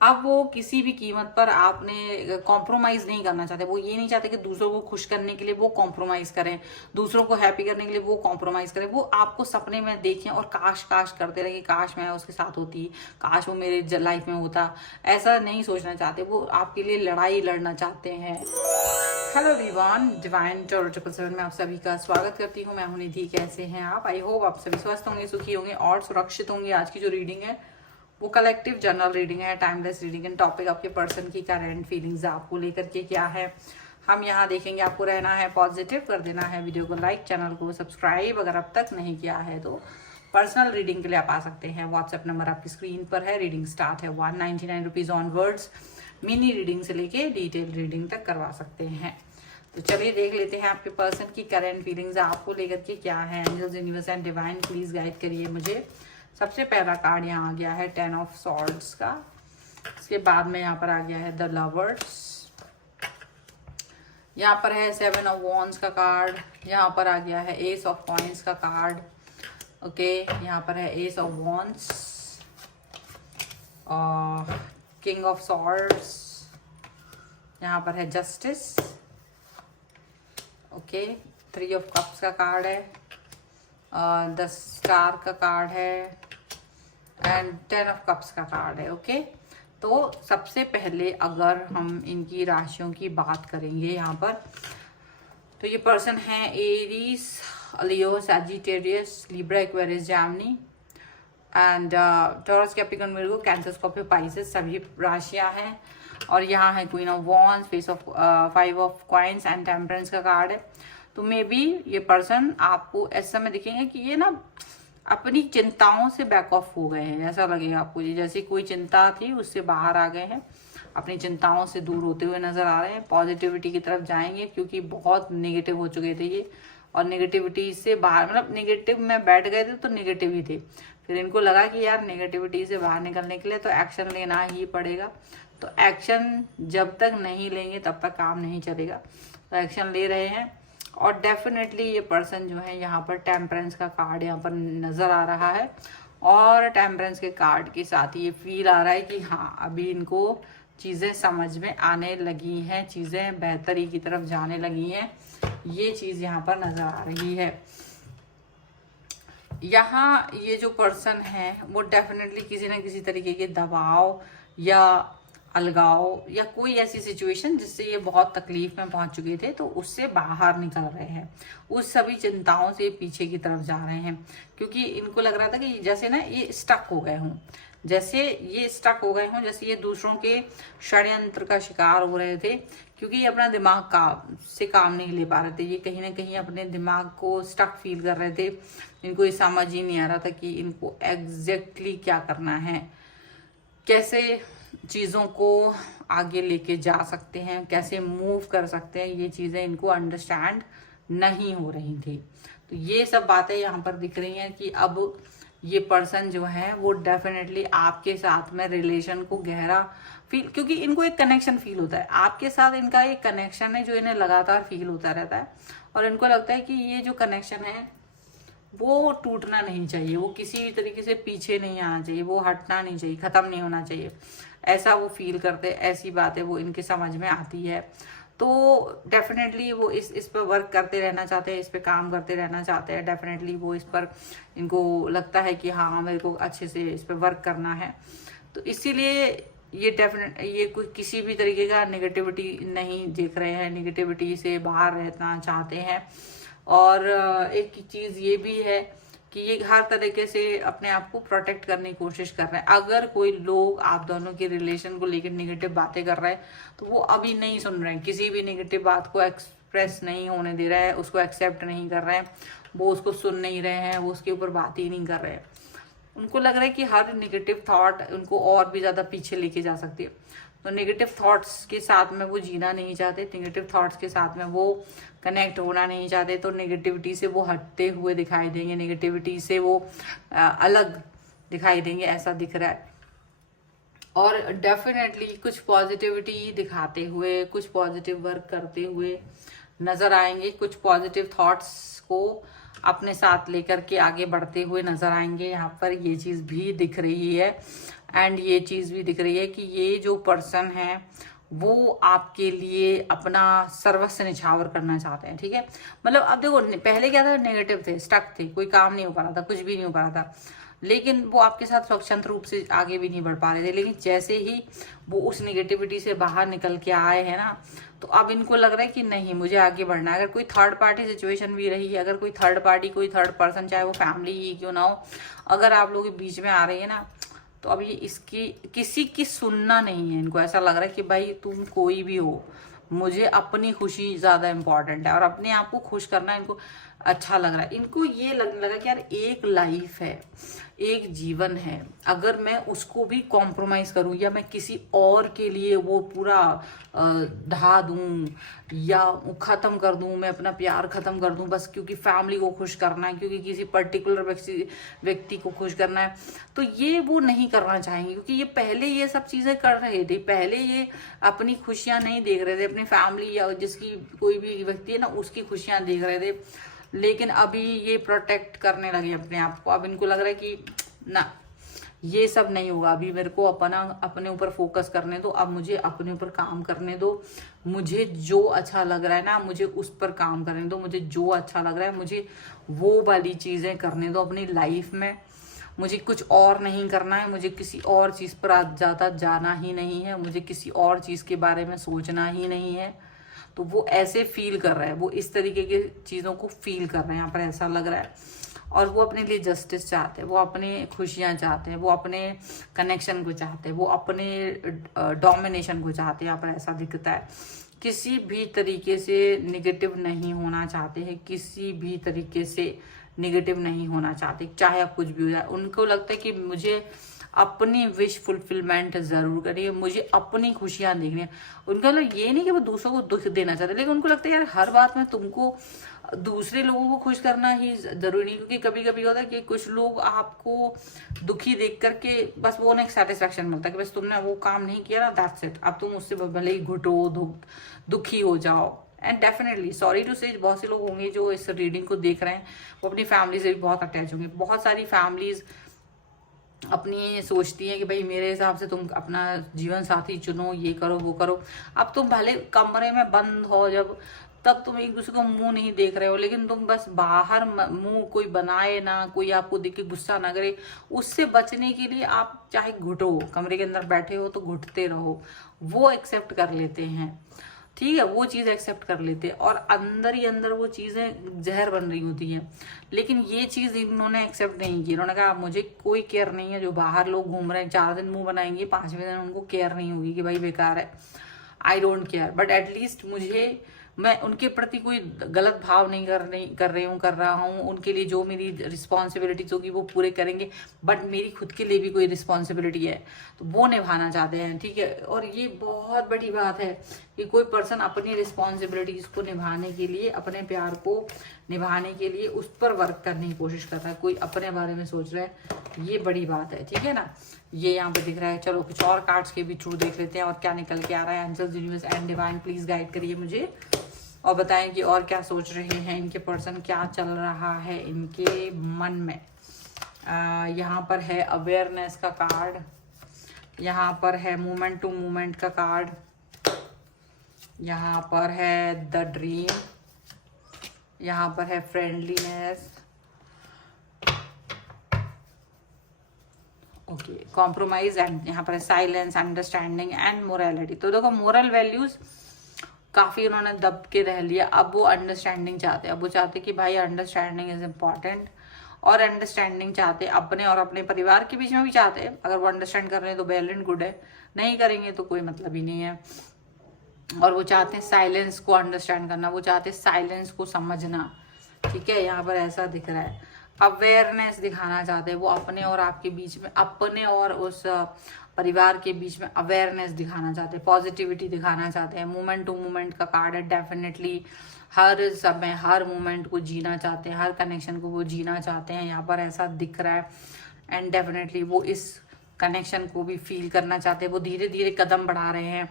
अब वो किसी भी कीमत पर आपने कॉम्प्रोमाइज नहीं करना चाहते। वो ये नहीं चाहते कि दूसरों को खुश करने के लिए वो कॉम्प्रोमाइज करें, दूसरों को हैप्पी करने के लिए वो कॉम्प्रोमाइज करें। वो आपको सपने में देखें और काश काश करते रहे कि काश मैं उसके साथ होती, काश वो मेरे लाइफ में होता। ऐसा नहीं सोचना चाहते, वो आपके लिए लड़ाई लड़ना चाहते हैं। हेलो एवरीवन, डिवाइन टैरो 777 में आप सभी का स्वागत करती हूँ। मैं हूं निधि। कैसे हैं आप? आई होप आप सभी स्वस्थ होंगे, सुखी होंगे और सुरक्षित होंगे। आज की जो रीडिंग है वो कलेक्टिव जनरल रीडिंग है, टाइमलेस रीडिंग है। टॉपिक आपके पर्सन की करंट फीलिंग्स आपको लेकर के क्या है, हम यहाँ देखेंगे। आपको रहना है पॉजिटिव, कर देना है वीडियो को लाइक, चैनल को सब्सक्राइब अगर अब तक नहीं किया है तो। पर्सनल रीडिंग के लिए आप आ सकते हैं, व्हाट्सएप नंबर आपकी स्क्रीन पर है। रीडिंग स्टार्ट है 199 रुपीज़ ऑनवर्ड्स। मिनी रीडिंग से लेके डिटेल रीडिंग तक करवा सकते हैं। तो चलिए देख लेते हैं आपके पर्सन की करंट फीलिंग्स आपको लेकर के क्या है। Angels, universe and divine please guide करिए मुझे। सबसे पहला कार्ड यहाँ आ गया है 10 ऑफ सॉर्ड्स का। इसके बाद में यहाँ पर आ गया है द लवर्स। यहाँ पर है 7 ऑफ वॉन्ड्स का कार्ड। यहाँ पर आ गया है एस ऑफ कॉइंस का कार्ड। ओके, यहाँ पर है S of wands, king of swords. यहाँ पर है जस्टिस। ओके, 3 ऑफ कप्स का कार्ड है, 10 स्टार का कार्ड है एंड 10 ऑफ कप्स का कार्ड है। ओके, तो सबसे पहले अगर हम इनकी राशियों की बात करेंगे यहाँ पर, तो ये पर्सन है Aries, Leo, Sagittarius, Libra, Aquarius, Gemini and taurus, Capricorn, Virgo, cancer, Scorpio, Pisces सभी राशियां हैं। और यहाँ है queen of wands, face of 5 of coins and temperance का कार्ड है। तो मे बी ये पर्सन आपको ऐसे समय दिखेंगे कि ये ना अपनी चिंताओं से बैक ऑफ हो गए हैं। ऐसा लगेगा आपको, ये जैसी कोई चिंता थी उससे बाहर आ गए हैं, अपनी चिंताओं से दूर होते हुए नजर आ रहे हैं। पॉजिटिविटी की तरफ जाएंगे क्योंकि बहुत नेगेटिव हो चुके थे ये, और नेगेटिविटी से बाहर, मतलब नेगेटिव में बैठ गए थे तो नेगेटिव ही थे। फिर इनको लगा कि यार नेगेटिविटी से बाहर निकलने के लिए तो एक्शन लेना ही पड़ेगा। तो एक्शन जब तक नहीं लेंगे तब तक काम नहीं चलेगा। तो एक्शन ले रहे हैं और डेफिनेटली ये पर्सन जो है यहाँ पर टेम्परेंस का कार्ड यहाँ पर नजर आ रहा है। और टेम्परेंस के कार्ड के साथ ये फील आ रहा है कि हाँ, अभी इनको चीज़ें समझ में आने लगी हैं, चीज़ें बेहतरी की तरफ जाने लगी हैं। ये चीज़ यहाँ पर नजर आ रही है। यहाँ ये जो पर्सन है वो डेफिनेटली किसी न किसी तरीके के दबाव या अलगाव या कोई ऐसी सिचुएशन जिससे ये बहुत तकलीफ में पहुंच चुके थे, तो उससे बाहर निकल रहे हैं, उस सभी चिंताओं से पीछे की तरफ जा रहे हैं। क्योंकि इनको लग रहा था कि जैसे ना ये स्टक हो गए हों, जैसे ये स्टक हो गए हों, जैसे ये दूसरों के षड्यंत्र का शिकार हो रहे थे। क्योंकि ये अपना दिमाग से काम नहीं ले पा रहे थे, ये कहीं ना कहीं अपने दिमाग को स्टक फील कर रहे थे। इनको ये समझ ही नहीं आ रहा था कि इनको एग्जैक्टली क्या करना है, कैसे चीज़ों को आगे लेके जा सकते हैं, कैसे मूव कर सकते हैं। ये चीज़ें इनको अंडरस्टैंड नहीं हो रही थी। तो ये सब बातें यहाँ पर दिख रही हैं कि अब ये पर्सन जो है वो डेफिनेटली आपके साथ में रिलेशन को गहरा फील, क्योंकि इनको एक कनेक्शन फील होता है आपके साथ। इनका एक कनेक्शन है जो इन्हें लगातार फील होता रहता है, और इनको लगता है कि ये जो कनेक्शन है वो टूटना नहीं चाहिए, वो किसी भी तरीके से पीछे नहीं आना चाहिए, वो हटना नहीं चाहिए, खत्म नहीं होना चाहिए। ऐसा वो फील करते, ऐसी बातें वो इनके समझ में आती है। तो डेफिनेटली वो इस पर वर्क करते रहना चाहते हैं, इस पर काम करते रहना चाहते हैं। डेफिनेटली वो इस पर, इनको लगता है कि हाँ, मेरे को अच्छे से इस पर वर्क करना है। तो इसीलिए ये कोई किसी भी तरीके का नेगेटिविटी नहीं देख रहे हैं, नेगेटिविटी से बाहर रहना चाहते हैं। और एक चीज़ ये भी है कि ये हर तरीके से अपने आप को प्रोटेक्ट करने की कोशिश कर रहे हैं। अगर कोई लोग आप दोनों के रिलेशन को लेकर नेगेटिव बातें कर रहे हैं तो वो अभी नहीं सुन रहे हैं, किसी भी नेगेटिव बात को एक्सप्रेस नहीं होने दे रहे हैं, उसको एक्सेप्ट नहीं कर रहे हैं, वो उसको सुन नहीं रहे हैं, वो उसके ऊपर बात ही नहीं कर रहे हैं। उनको लग रहा है कि हर नेगेटिव थॉट उनको और भी ज़्यादा पीछे लेके जा सकती है। तो नेगेटिव थॉट्स के साथ में वो जीना नहीं चाहते, नेगेटिव थॉट्स के साथ में वो कनेक्ट होना नहीं चाहते। तो नेगेटिविटी से वो हटते हुए दिखाई देंगे, नेगेटिविटी से वो अलग दिखाई देंगे, ऐसा दिख रहा है। और डेफिनेटली कुछ पॉजिटिविटी दिखाते हुए, कुछ पॉजिटिव वर्क करते हुए नजर आएंगे, कुछ पॉजिटिव थॉट्स को अपने साथ लेकर के आगे बढ़ते हुए नजर आएंगे। यहाँ पर ये चीज़ भी दिख रही है। एंड ये चीज भी दिख रही है कि ये जो पर्सन है वो आपके लिए अपना सर्वस्व निछावर करना चाहते हैं, ठीक है। मतलब अब देखो, पहले क्या था, नेगेटिव थे, स्टक थे, कोई काम नहीं हो पा रहा था, कुछ भी नहीं हो पा रहा था, लेकिन वो आपके साथ स्वच्छंद रूप से आगे भी नहीं बढ़ पा रहे थे। लेकिन जैसे ही वो उस नेगेटिविटी से बाहर निकल के आए हैं ना, तो अब इनको लग रहा है कि नहीं, मुझे आगे बढ़ना है। अगर कोई थर्ड पार्टी सिचुएशन भी रही है, अगर कोई थर्ड पार्टी, कोई थर्ड पर्सन, चाहे वो फैमिली ही क्यों ना हो, अगर आप लोगों के बीच में आ रही है ना, तो अब ये इसकी किसी की सुनना नहीं है। इनको ऐसा लग रहा है कि भाई तुम कोई भी हो, मुझे अपनी खुशी ज्यादा इंपॉर्टेंट है, और अपने आप को खुश करना इनको अच्छा लग रहा है। इनको ये लगने लगा कि यार एक लाइफ है, एक जीवन है, अगर मैं उसको भी कॉम्प्रोमाइज करूं या मैं किसी और के लिए वो पूरा ढा दूं या खत्म कर दूं, मैं अपना प्यार खत्म कर दूं बस क्योंकि फैमिली को खुश करना है, क्योंकि किसी पर्टिकुलर व्यक्ति को खुश करना है, तो ये वो नहीं करना चाहेंगे। क्योंकि ये पहले ये सब चीजें कर रहे थे, पहले ये अपनी खुशियां नहीं देख रहे थे, अपनी फैमिली या जिसकी कोई भी व्यक्ति है ना उसकी खुशियां देख रहे थे, लेकिन अभी ये प्रोटेक्ट करने लगे अपने आप को। अब इनको लग रहा है कि ना, ये सब नहीं होगा, अभी मेरे को अपने ऊपर फोकस करने दो, अब मुझे अपने ऊपर काम करने दो, मुझे जो अच्छा लग रहा है ना मुझे उस पर काम करने दो, मुझे जो अच्छा लग रहा है मुझे वो वाली चीजें करने दो अपनी लाइफ में, मुझे कुछ और नहीं करना है, मुझे किसी और चीज पर ज्यादा जाना ही नहीं है, मुझे किसी और चीज के बारे में सोचना ही नहीं है। तो वो ऐसे फील कर रहा है, वो इस तरीके की चीजों को फील कर रहे हैं, यहाँ पर ऐसा लग रहा है। और वो अपने लिए जस्टिस चाहते हैं, वो अपने खुशियां चाहते हैं, वो अपने कनेक्शन को चाहते हैं, वो अपने डोमिनेशन को चाहते हैं, यहाँ पर ऐसा दिखता है। किसी भी तरीके से निगेटिव नहीं होना चाहते हैं, किसी भी तरीके से निगेटिव नहीं होना चाहते, चाहे अब कुछ भी हो जाए। उनको लगता है कि मुझे अपनी विश फुलफिलमेंट जरूर करिए, मुझे अपनी खुशियां देखनी है। उनका मतलब ये नहीं कि वो दूसरों को दुख देना चाहते, लेकिन उनको लगता है यार हर बात में तुमको दूसरे लोगों को खुश करना ही जरूरी नहीं। क्योंकि कभी कभी होता है कि कुछ लोग आपको दुखी देख करके बस वो उन्हें सेटिस्फेक्शन मिलता है कि बस तुमने वो काम नहीं किया ना, दैट्स इट, अब तुम उससे भले ही घुटो, दुखी हो जाओ। एंड डेफिनेटली सॉरी टू से, बहुत से लोग होंगे जो इस रीडिंग को देख रहे हैं, वो अपनी फैमिली से भी बहुत अटैच होंगे। बहुत सारी फैमिलीज अपनी सोचती है कि भाई मेरे हिसाब से तुम अपना जीवन साथी चुनो, ये करो वो करो। अब तुम भले कमरे में बंद हो, जब तक तुम एक दूसरे को मुंह नहीं देख रहे हो, लेकिन तुम बस बाहर मुंह कोई बनाए ना, कोई आपको देख के गुस्सा ना करे, उससे बचने के लिए आप चाहे घुटो, कमरे के अंदर बैठे हो तो घुटते रहो, वो एक्सेप्ट कर लेते हैं, ठीक है, वो चीज एक्सेप्ट कर लेते हैं। और अंदर ही अंदर वो चीजें जहर बन रही होती हैं। लेकिन ये चीज इन्होंने एक्सेप्ट नहीं की, इन्होंने कहा मुझे कोई केयर नहीं है। जो बाहर लोग घूम रहे हैं 4 दिन मुंह बनाएंगे, 5वें दिन उनको केयर नहीं होगी कि भाई बेकार है, I don't care, but at least मैं उनके प्रति कोई गलत भाव नहीं कर रहा हूँ, उनके लिए जो मेरी रिस्पॉन्सिबिलिटीज होगी वो पूरे करेंगे, बट मेरी खुद के लिए भी कोई रिस्पॉन्सिबिलिटी है तो वो निभाना चाहते हैं, ठीक है। और ये बहुत बड़ी बात है कि कोई पर्सन अपनी रिस्पॉन्सिबिलिटीज को निभाने के लिए, अपने प्यार को निभाने के लिए उस पर वर्क करने की कोशिश कर रहा है, कोई अपने बारे में सोच रहा है, ये बड़ी बात है, ठीक है ना। ये यहाँ पे दिख रहा है। चलो कुछ और कार्ड्स के भी थ्रू देख लेते हैं और क्या निकल के आ रहा है। Angels, universe and divine please guide करिए मुझे और बताएं कि और क्या सोच रहे हैं इनके पर्सन, क्या चल रहा है इनके मन में। यहाँ पर है अवेयरनेस का कार्ड, यहाँ पर है मोमेंट टू मोमेंट का कार्ड, यहाँ पर है द ड्रीम, यहाँ पर है फ्रेंडलीनेस, ओके, कॉम्प्रोमाइज, एंड यहाँ पर है साइलेंस, अंडरस्टैंडिंग एंड मोरालिटी। तो देखो मोरल वैल्यूज काफी उन्होंने दब के रह लिया, अब वो अंडरस्टैंडिंग चाहते हैं। अब वो चाहते कि भाई अंडरस्टैंडिंग इज इम्पॉर्टेंट, और अंडरस्टैंडिंग चाहते अपने और अपने परिवार के बीच में भी चाहते हैं। अगर वो अंडरस्टैंड कर रहे हैं तो वेल एंड गुड है, नहीं करेंगे तो कोई मतलब ही नहीं है। और वो चाहते हैं साइलेंस को अंडरस्टैंड करना, वो चाहते हैं साइलेंस को समझना, ठीक है। यहाँ पर ऐसा दिख रहा है। अवेयरनेस दिखाना चाहते हैं वो अपने और आपके बीच में, अपने और उस परिवार के बीच में अवेयरनेस दिखाना चाहते हैं, पॉजिटिविटी दिखाना चाहते हैं। मोमेंट टू मोमेंट का कार्ड है, डेफिनेटली हर समय हर मोमेंट को जीना चाहते हैं, हर कनेक्शन को वो जीना चाहते हैं, यहाँ पर ऐसा दिख रहा है। एंड डेफिनेटली वो इस कनेक्शन को भी फील करना चाहते हैं। वो धीरे धीरे कदम बढ़ा रहे हैं,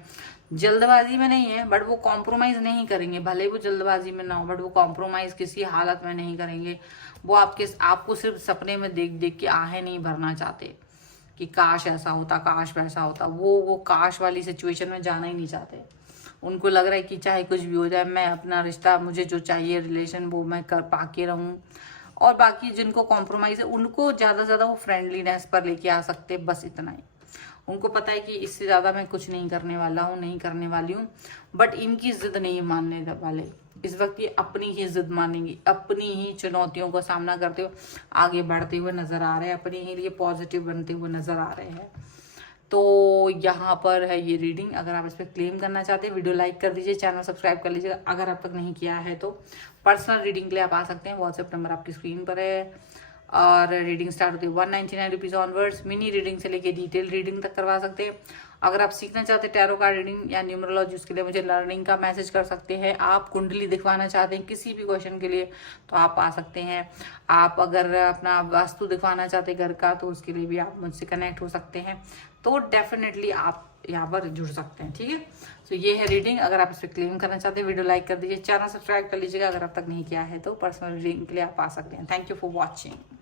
जल्दबाजी में नहीं है, बट वो कॉम्प्रोमाइज नहीं करेंगे। भले वो जल्दबाजी में ना हो, बट वो कॉम्प्रोमाइज किसी हालत में नहीं करेंगे। वो आपको सिर्फ सपने में देख देख के आहें नहीं भरना चाहते, कि काश ऐसा होता, काश वैसा होता। वो काश वाली सिचुएशन में जाना ही नहीं चाहते। उनको लग रहा है कि चाहे कुछ भी हो जाए, मैं अपना रिश्ता, मुझे जो चाहिए रिलेशन वो मैं कर पाके रहूं। और बाकी जिनको कॉम्प्रोमाइज़ है उनको ज़्यादा से ज़्यादा वो फ्रेंडलीनेस पर लेके आ सकते हैं, बस इतना ही। उनको पता है कि इससे ज़्यादा मैं कुछ नहीं करने वाला हूँ, नहीं करने वाली हूँ। बट इनकी जिद नहीं मानने वाले, इस वक्त ये अपनी ही जिद मानेंगी, अपनी ही चुनौतियों का सामना करते हुए आगे बढ़ते हुए नजर आ रहे हैं, अपने ही लिए पॉजिटिव बनते हुए नजर आ रहे हैं। तो यहाँ पर है ये रीडिंग। अगर आप इस पर क्लेम करना चाहते हैं, वीडियो लाइक कर दीजिए, चैनल सब्सक्राइब कर लीजिएगा अगर आप तक नहीं किया है तो। पर्सनल रीडिंग के लिए आप आ सकते हैं, व्हाट्सएप नंबर आपकी स्क्रीन पर है। और रीडिंग स्टार्ट होती है 199 रुपीज़ ऑनवर्ड्स। मिनी रीडिंग से लेके डिटेल रीडिंग तक करवा सकते हैं। अगर आप सीखना चाहते हैं टैरो कार्ड रीडिंग या न्यूमरोलॉजी, उसके लिए मुझे लर्निंग का मैसेज कर सकते हैं। आप कुंडली दिखवाना चाहते हैं किसी भी क्वेश्चन के लिए तो आप आ सकते हैं। आप अगर अपना वास्तु दिखवाना चाहते हैं घर का तो उसके लिए भी आप मुझसे कनेक्ट हो सकते हैं। तो डेफिनेटली आप यहाँ पर जुड़ सकते हैं, ठीक है। तो ये है रीडिंग। अगर आप इस पर क्लेम करना चाहते हैं, वीडियो लाइक कर दीजिए, चैनल सब्सक्राइब कर लीजिएगा अगर अब तक नहीं किया है तो। पर्सनल रीडिंग के लिए आप आ सकते हैं। Thank you for watching.